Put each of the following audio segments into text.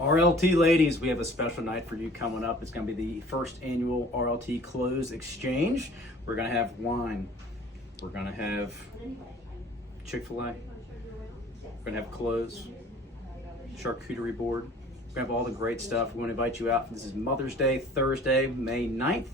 RLT ladies, we have a special night for you coming up. It's going to be the first annual RLT Clothes Exchange. We're going to have wine. We're going to have Chick-fil-A. We're going to have clothes, charcuterie board. We're going to have all the great stuff. We want to invite you out. This is Mother's Day, Thursday, May 9th.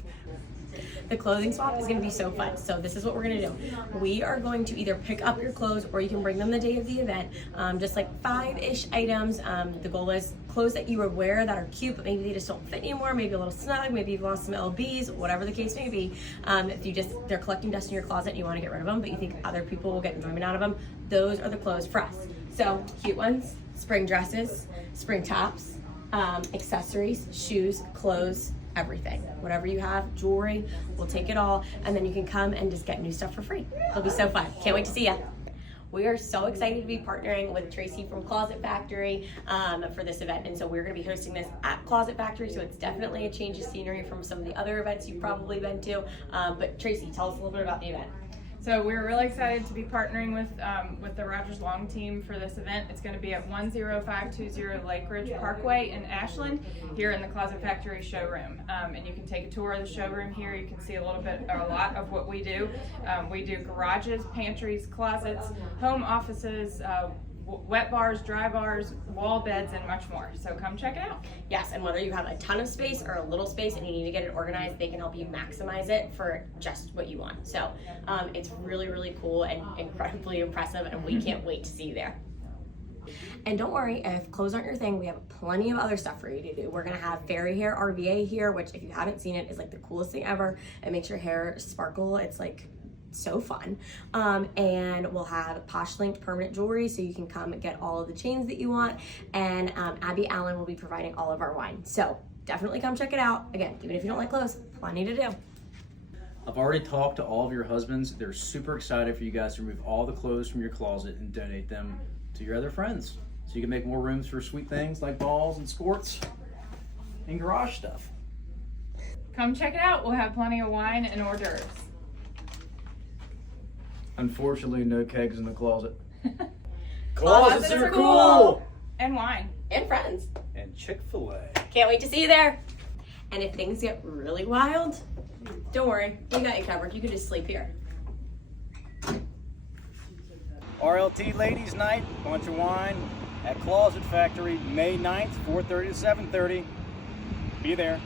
The clothing swap is going to be so fun. So this is what we're going to do. We are going to either pick up your clothes or you can bring them the day of the event. Just like 5-ish items. The goal is clothes that you would wear that are cute, but maybe they just don't fit anymore. Maybe a little snug. Maybe you've lost some LBs, whatever the case may be. If they're collecting dust in your closet and you want to get rid of them, but you think other people will get enjoyment out of them, those are the clothes for us. So cute ones, spring dresses, spring tops, accessories, shoes, clothes, everything. Whatever you have, jewelry, we'll take it all, and then you can come and just get new stuff for free. It'll be so fun. Can't wait to see ya. We are so excited to be partnering with Tracy from Closet Factory for this event, and so we're going to be hosting this at Closet Factory, so it's definitely a change of scenery from some of the other events you've probably been to. But Tracy, tell us a little bit about the event. So we're really excited to be partnering with the Maura Long team for this event. It's going to be at 10520 Lakeridge Parkway in Ashland, here in the Closet Factory showroom. And you can take a tour of the showroom here. You can see a lot of what we do. We do garages, pantries, closets, home offices, wet bars, dry bars, wall beds, and much more. So come check it out. Yes, and whether you have a ton of space or a little space and you need to get it organized, they can help you maximize it for just what you want. So it's really, really cool and incredibly impressive, and we can't wait to see you there. And don't worry, if clothes aren't your thing, we have plenty of other stuff for you to do. We're gonna have fairy hair RVA here, which if you haven't seen it, is like the coolest thing ever. It makes your hair sparkle. It's like so fun. And we'll have Posh Link permanent jewelry, so you can come and get all of the chains that you want. And Abby Allen will be providing all of our wine. So definitely come check it out. Again, even if you don't like clothes, plenty to do. I've already talked to all of your husbands. They're super excited for you guys to remove all the clothes from your closet and donate them to your other friends, so you can make more rooms for sweet things like balls and sports and garage stuff. Come check it out. We'll have plenty of wine and hors d'oeuvres. Unfortunately, no kegs in the closet. Closets are cool! And wine. And friends. And Chick-fil-A. Can't wait to see you there. And if things get really wild, don't worry, we got you covered. You can just sleep here. RLT Ladies Night, bunch of wine at Closet Factory, May 9th, 4:30 to 7:30. Be there.